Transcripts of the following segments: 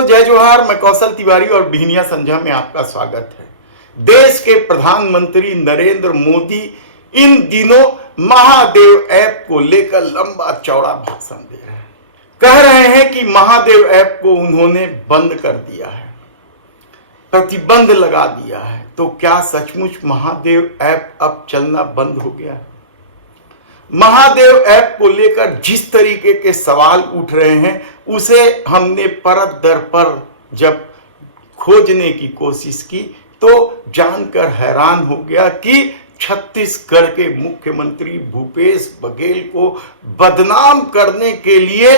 दोस्तों, जय जोहार। मैं कौशल तिवारी और बिहनिया संझा में आपका स्वागत है। देश के प्रधानमंत्री नरेंद्र मोदी इन दिनों महादेव ऐप को लेकर लंबा चौड़ा भाषण दे रहे हैं। कह रहे हैं कि महादेव ऐप को उन्होंने बंद कर दिया है, प्रतिबंध लगा दिया है। तो क्या सचमुच महादेव ऐप अब चलना बंद हो गया है? महादेव ऐप को लेकर जिस तरीके के सवाल उठ रहे हैं उसे हमने परत दर पर जब खोजने की कोशिश की तो जानकर हैरान हो गया कि छत्तीसगढ़ के मुख्यमंत्री भूपेश बघेल को बदनाम करने के लिए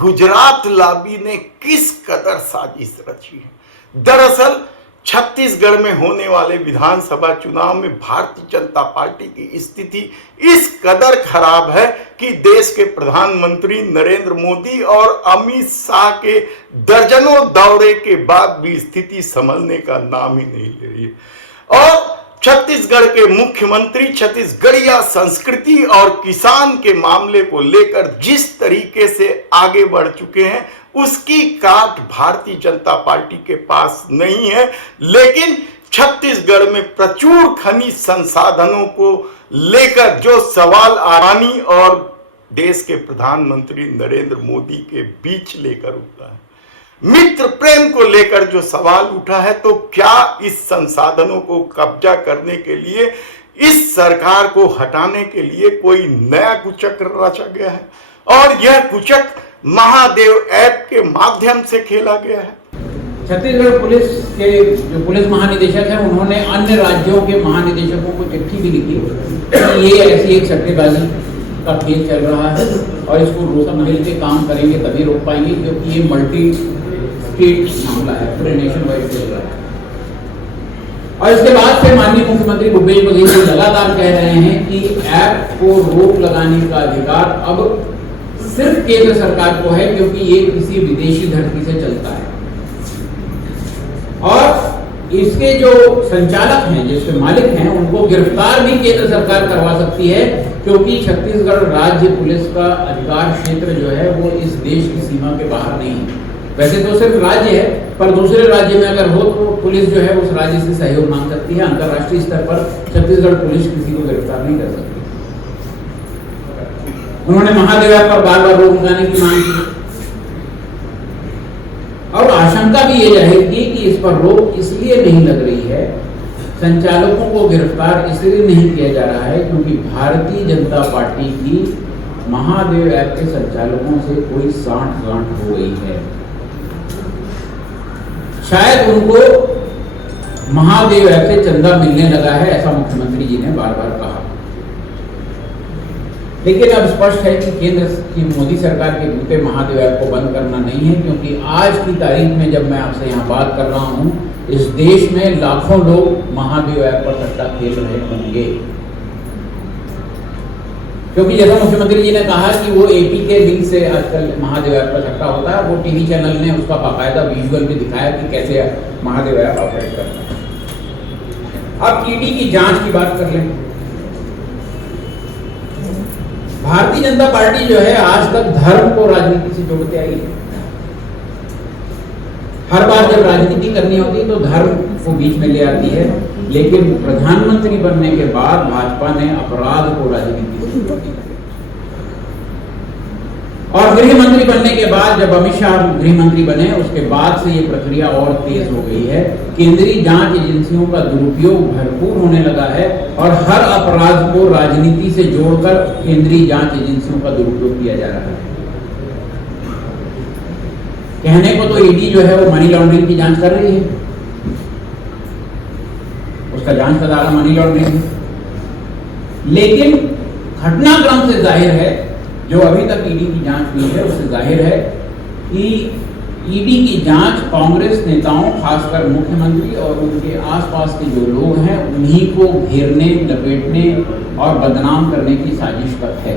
गुजरात लॉबी ने किस कदर साजिश रची है। दरअसल छत्तीसगढ़ में होने वाले विधानसभा चुनाव में भारतीय जनता पार्टी की स्थिति इस कदर खराब है कि देश के प्रधानमंत्री नरेंद्र मोदी और अमित शाह के दर्जनों दौरे के बाद भी स्थिति संभलने का नाम ही नहीं ले रही है। और छत्तीसगढ़ के मुख्यमंत्री छत्तीसगढ़िया संस्कृति और किसान के मामले को लेकर जिस तरीके से आगे बढ़ चुके हैं उसकी काट भारतीय जनता पार्टी के पास नहीं है। लेकिन छत्तीसगढ़ में प्रचुर खनिज संसाधनों को लेकर जो सवाल आरानी और देश के प्रधानमंत्री नरेंद्र मोदी के बीच लेकर उठा है, मित्र प्रेम को लेकर जो सवाल उठा है, तो क्या इस संसाधनों को कब्जा करने के लिए इस सरकार को हटाने के लिए कोई नया कुचक्र रचा गया है और यह कुचक्र महादेव ऐप के माध्यम से खेला गया है। छत्तीसगढ़ पुलिस के जो पुलिस महानिदेशक हैं उन्होंने अन्य राज्यों के महानिदेशकों को चिट्ठी भी लिखी कि ये ऐसी एक सट्टेबाजी का खेल चल रहा है और इसको रोक मिल के काम करेंगे तभी रोक पाएंगे, क्योंकि ये मल्टी स्टेट मामला है, पूरे नेशन वाइड चल रहा है। और इसके बाद से माननीय मुख्यमंत्री भूपेश बघेल जी लगातार कह रहे हैं कि ऐप को रोक लगाने का अधिकार अब सिर्फ केंद्र सरकार को है, क्योंकि ये किसी विदेशी धरती से चलता है और इसके जो संचालक हैं, जिसके मालिक हैं, उनको गिरफ्तार भी केंद्र सरकार करवा सकती है, क्योंकि छत्तीसगढ़ राज्य पुलिस का अधिकार क्षेत्र जो है वो इस देश की सीमा के बाहर नहीं है। वैसे तो सिर्फ राज्य है, पर दूसरे राज्य में अगर हो तो पुलिस जो है उस राज्य से सहयोग मांग सकती है। अंतर्राष्ट्रीय स्तर पर छत्तीसगढ़ पुलिस किसी को गिरफ्तार नहीं कर सकती। उन्होंने महादेव ऐप पर बार बार रोक लगाने की मांग की और आशंका भी ये रहेगी कि इस पर रोक इसलिए नहीं लग रही है, संचालकों को गिरफ्तार इसलिए नहीं किया जा रहा है क्योंकि भारतीय जनता पार्टी की महादेव ऐप के संचालकों से कोई साठ-गांठ हो गई है। शायद उनको महादेव ऐप से चंदा मिलने लगा है, ऐसा मुख्यमंत्री जी ने बार बार कहा। लेकिन अब स्पष्ट है कि केंद्र की मोदी सरकार के बूते महादेव ऐप को बंद करना नहीं है, क्योंकि आज की तारीख में जब मैं आपसे यहाँ बात कर रहा हूँ, इस देश में लाखों लोग महादेव ऐप पर सट्टा खेल रहे होंगे। क्योंकि जैसा मुख्यमंत्री जी ने कहा कि वो एपी के लिंक से आजकल महादेव ऐप पर सट्टा होता है, वो टीवी चैनल ने उसका बाकायदा विजुअल भी दिखाया कि कैसे महादेव ऐप ऑपरेट करता है। अब ईडी की जांच की बात कर लें। भारतीय जनता पार्टी जो है आज तक धर्म को राजनीति से जोड़ते आई है। हर बार जब राजनीति करनी होती है तो धर्म को बीच में ले आती है, लेकिन प्रधानमंत्री बनने के बाद भाजपा ने अपराध को राजनीति से जोड़ दिया। और गृह मंत्री बनने के बाद जब अमित शाह गृह मंत्री बने उसके बाद से ये प्रक्रिया और तेज हो गई है। केंद्रीय जांच एजेंसियों का दुरुपयोग भरपूर होने लगा है और हर अपराध को राजनीति से जोड़कर केंद्रीय जांच एजेंसियों का दुरुपयोग किया जा रहा है। कहने को तो ईडी जो है वो मनी लॉन्ड्रिंग की जांच कर रही है, उसका जांच का दायरा मनी लॉन्ड्रिंग है, लेकिन घटनाक्रम से जाहिर है, जो अभी तक ईडी की जांच हुई है उससे जाहिर है कि ईडी की जांच कांग्रेस नेताओं, खासकर मुख्यमंत्री और उनके आसपास के जो लोग हैं उन्हीं को घेरने, लपेटने और बदनाम करने की साजिश पर है।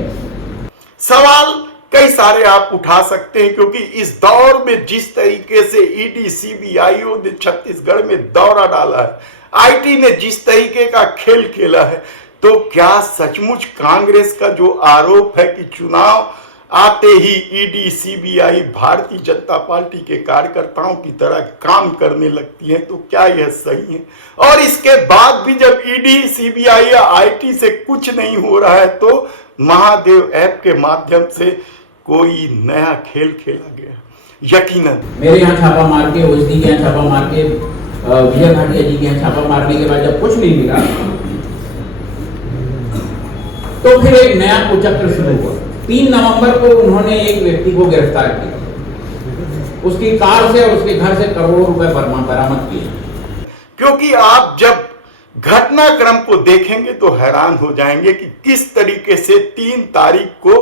सवाल कई सारे आप उठा सकते हैं, क्योंकि इस दौर में जिस तरीके से ईडी सीबीआईओ ने छत्तीसगढ़ में दौरा डाला है, आईटी ने जिस तरीके का खेल खेला है, तो क्या सचमुच कांग्रेस का जो आरोप है कि चुनाव आते ही ED CBI Bharatiya Janata party के कार्यकर्ताओं की तरह काम करने लगती है, तो क्या यह सही है? और इसके बाद भी जब ईडी सीबीआई या आईटी से कुछ नहीं हो रहा है तो महादेव ऐप के माध्यम से कोई नया खेल खेला गया। यकीनन मेरे यहाँ छापा मार के, ओएसडी के यहाँ छापा मार के, विजय भाटिया जी के यहाँ छापा मारने के बाद जब कुछ नहीं मिला तो फिर एक नया कुचक्र शुरू हुआ। 3 नवंबर को उन्होंने एक व्यक्ति को गिरफ्तार किया, उसकी कार से और उसके घर से करोड़ों रुपए बरामद किए। क्योंकि आप जब घटनाक्रम को देखेंगे तो हैरान हो जाएंगे कि किस तरीके से 3 तारीख को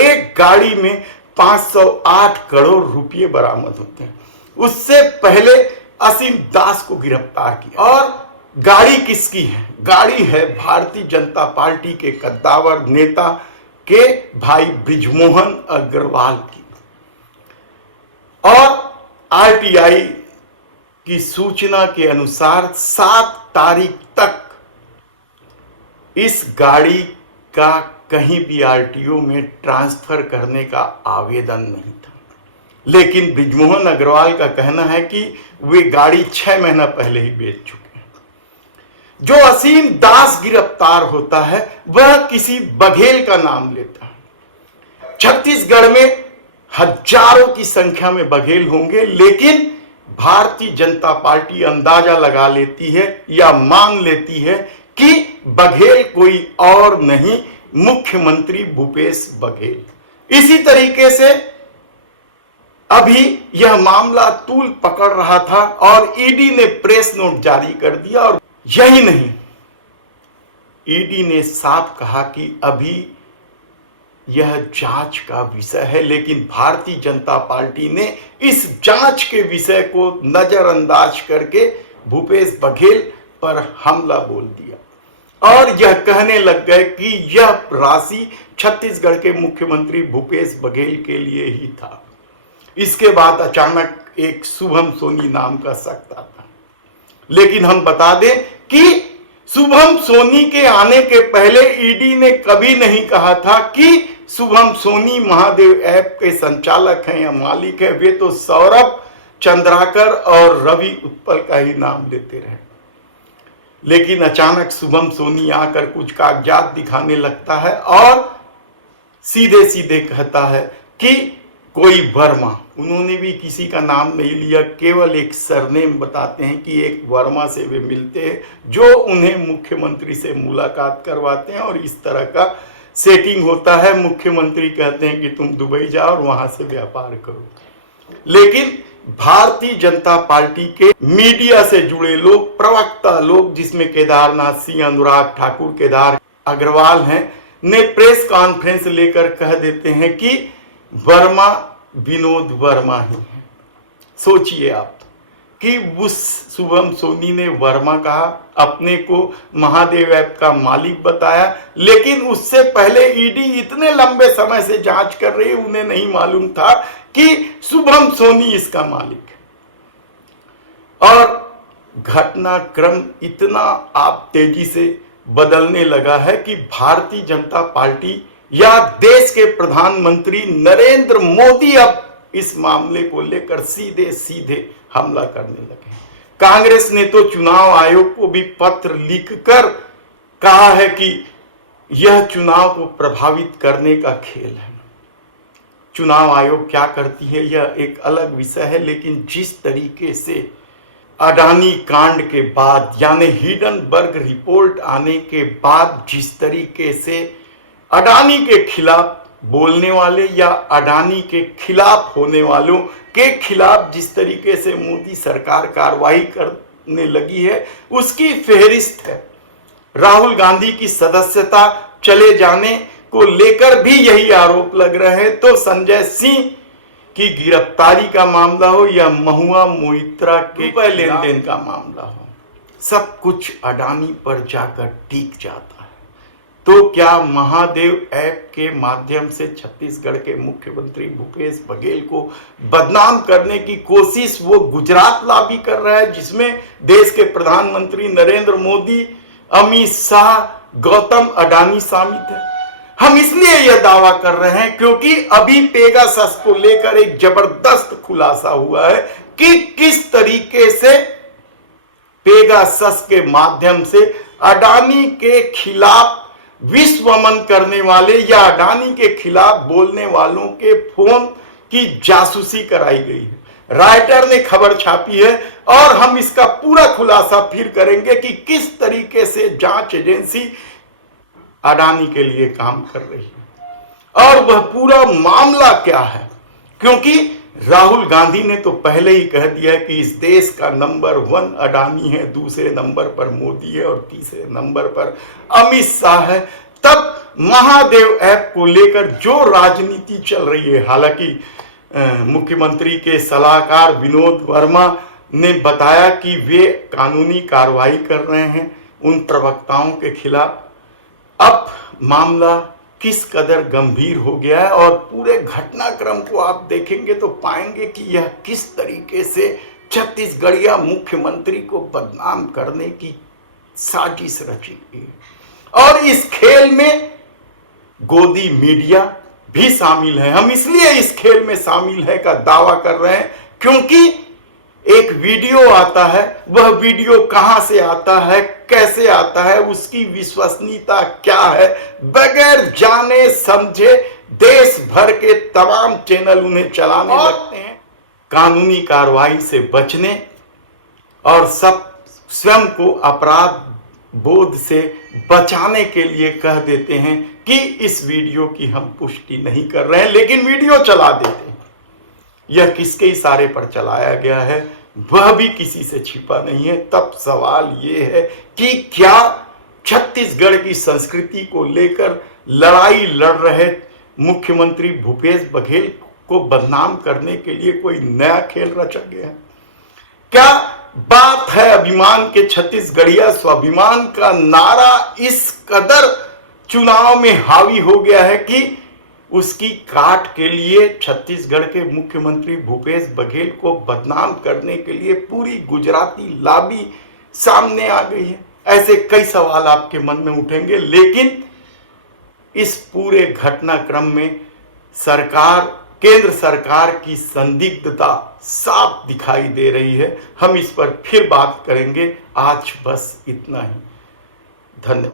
एक गाड़ी में 508 करोड़ रुपए बरामद होते हैं। उससे पहले असीम दास को गिरफ्तार किया। और गाड़ी किसकी है? गाड़ी है भारतीय जनता पार्टी के कद्दावर नेता के भाई बृजमोहन अग्रवाल की। और आरटीआई की सूचना के अनुसार 7 तारीख तक इस गाड़ी का कहीं भी आरटीओ में ट्रांसफर करने का आवेदन नहीं था। लेकिन बृजमोहन अग्रवाल का कहना है कि वे गाड़ी 6 महीना पहले ही बेच चुके हैं। जो असीम दास गिरफ्तार होता है वह किसी बघेल का नाम लेता है। छत्तीसगढ़ में हजारों की संख्या में बघेल होंगे, लेकिन भारतीय जनता पार्टी अंदाजा लगा लेती है या मान लेती है कि बघेल कोई और नहीं, मुख्यमंत्री भूपेश बघेल। इसी तरीके से अभी यह मामला तूल पकड़ रहा था और ईडी ने प्रेस नोट जारी कर दिया। और यही नहीं, ईडी ने साफ कहा कि अभी यह जांच का विषय है, लेकिन भारतीय जनता पार्टी ने इस जांच के विषय को नजरअंदाज करके भूपेश बघेल पर हमला बोल दिया और यह कहने लग गए कि यह राशि छत्तीसगढ़ के मुख्यमंत्री भूपेश बघेल के लिए ही था। इसके बाद अचानक एक शुभम सोनी नाम का शख्स आता, लेकिन हम बता दें कि शुभम सोनी के आने के पहले ईडी ने कभी नहीं कहा था कि शुभम सोनी महादेव ऐप के संचालक हैं या मालिक है। वे तो सौरभ चंद्राकर और रवि उत्पल का ही नाम लेते रहे। लेकिन अचानक शुभम सोनी आकर कुछ कागजात दिखाने लगता है और सीधे सीधे कहता है कि कोई वर्मा। उन्होंने भी किसी का नाम नहीं लिया, केवल एक सरनेम बताते हैं कि एक वर्मा से वे मिलते हैं जो उन्हें मुख्यमंत्री से मुलाकात करवाते हैं और इस तरह का सेटिंग होता है। मुख्यमंत्री कहते हैं कि तुम दुबई जाओ और वहां से व्यापार करो। लेकिन भारतीय जनता पार्टी के मीडिया से जुड़े लोग, प्रवक्ता लोग, जिसमें केदारनाथ सिंह, अनुराग ठाकुर, केदार अग्रवाल हैं, ने प्रेस कॉन्फ्रेंस लेकर कह देते हैं कि वर्मा विनोद वर्मा ही है। सोचिए आप कि उस शुभम सोनी ने वर्मा कहा, अपने को महादेव ऐप का मालिक बताया, लेकिन उससे पहले ईडी इतने लंबे समय से जांच कर रही, उन्हें नहीं मालूम था कि शुभम सोनी इसका मालिक है। और घटनाक्रम इतना आप तेजी से बदलने लगा है कि भारतीय जनता पार्टी या देश के प्रधानमंत्री नरेंद्र मोदी अब इस मामले को लेकर सीधे सीधे हमला करने लगे। कांग्रेस ने तो चुनाव आयोग को भी पत्र लिखकर कहा है कि यह चुनाव को प्रभावित करने का खेल है। चुनाव आयोग क्या करती है यह एक अलग विषय है, लेकिन जिस तरीके से अडानी कांड के बाद, यानी हिडनबर्ग रिपोर्ट आने के बाद, जिस तरीके से अडानी के खिलाफ बोलने वाले या अडानी के खिलाफ होने वालों के खिलाफ जिस तरीके से मोदी सरकार कार्रवाई करने लगी है, उसकी फेहरिस्त है। राहुल गांधी की सदस्यता चले जाने को लेकर भी यही आरोप लग रहे हैं। तो संजय सिंह की गिरफ्तारी का मामला हो या महुआ मोइत्रा के लेन देन का मामला हो, सब कुछ अडानी पर जाकर टिक जाता है। तो क्या महादेव ऐप के माध्यम से छत्तीसगढ़ के मुख्यमंत्री भूपेश बघेल को बदनाम करने की कोशिश वो गुजरात लॉबी कर रहा है, जिसमें देश के प्रधानमंत्री नरेंद्र मोदी, अमित शाह, गौतम अडानी शामिल है? हम इसलिए यह दावा कर रहे हैं क्योंकि अभी पेगासस को लेकर एक जबरदस्त खुलासा हुआ है कि किस तरीके से पेगासस के माध्यम से अडानी के खिलाफ विश्वमन करने वाले या अडानी के खिलाफ बोलने वालों के फोन की जासूसी कराई गई है। राइटर ने खबर छापी है और हम इसका पूरा खुलासा फिर करेंगे कि किस तरीके से जांच एजेंसी अडानी के लिए काम कर रही है और वह पूरा मामला क्या है, क्योंकि राहुल गांधी ने तो पहले ही कह दिया है कि इस देश का नंबर 1 अडानी है, दूसरे नंबर पर मोदी है और तीसरे नंबर पर अमित शाह है। तब महादेव ऐप को लेकर जो राजनीति चल रही है, हालांकि मुख्यमंत्री के सलाहकार विनोद वर्मा ने बताया कि वे कानूनी कार्रवाई कर रहे हैं उन प्रवक्ताओं के खिलाफ। अब मामला किस कदर गंभीर हो गया है और पूरे घटनाक्रम को आप देखेंगे तो पाएंगे कि यह किस तरीके से छत्तीसगढ़िया मुख्यमंत्री को बदनाम करने की साजिश रची गई है। और इस खेल में गोदी मीडिया भी शामिल है। हम इसलिए इस खेल में शामिल है का दावा कर रहे हैं क्योंकि एक वीडियो आता है, वह वीडियो कहां से आता है, कैसे आता है, उसकी विश्वसनीयता क्या है, बगैर जाने समझे देश भर के तमाम चैनल उन्हें चलाने लगते हैं। कानूनी कार्रवाई से बचने और सब स्वयं को अपराध बोध से बचाने के लिए कह देते हैं कि इस वीडियो की हम पुष्टि नहीं कर रहे हैं, लेकिन वीडियो चला देते हैं। यह किसके इशारे पर चलाया गया है वह भी किसी से छिपा नहीं है। तब सवाल यह है कि क्या छत्तीसगढ़ की संस्कृति को लेकर लड़ाई लड़ रहे मुख्यमंत्री भूपेश बघेल को बदनाम करने के लिए कोई नया खेल रचा गया है? क्या बात है अभिमान के छत्तीसगढ़िया स्वाभिमान का नारा इस कदर चुनाव में हावी हो गया है कि उसकी काट के लिए छत्तीसगढ़ के मुख्यमंत्री भूपेश बघेल को बदनाम करने के लिए पूरी गुजराती लॉबी सामने आ गई है? ऐसे कई सवाल आपके मन में उठेंगे, लेकिन इस पूरे घटनाक्रम में केंद्र सरकार की संदिग्धता साफ दिखाई दे रही है। हम इस पर फिर बात करेंगे। आज बस इतना ही। धन्यवाद।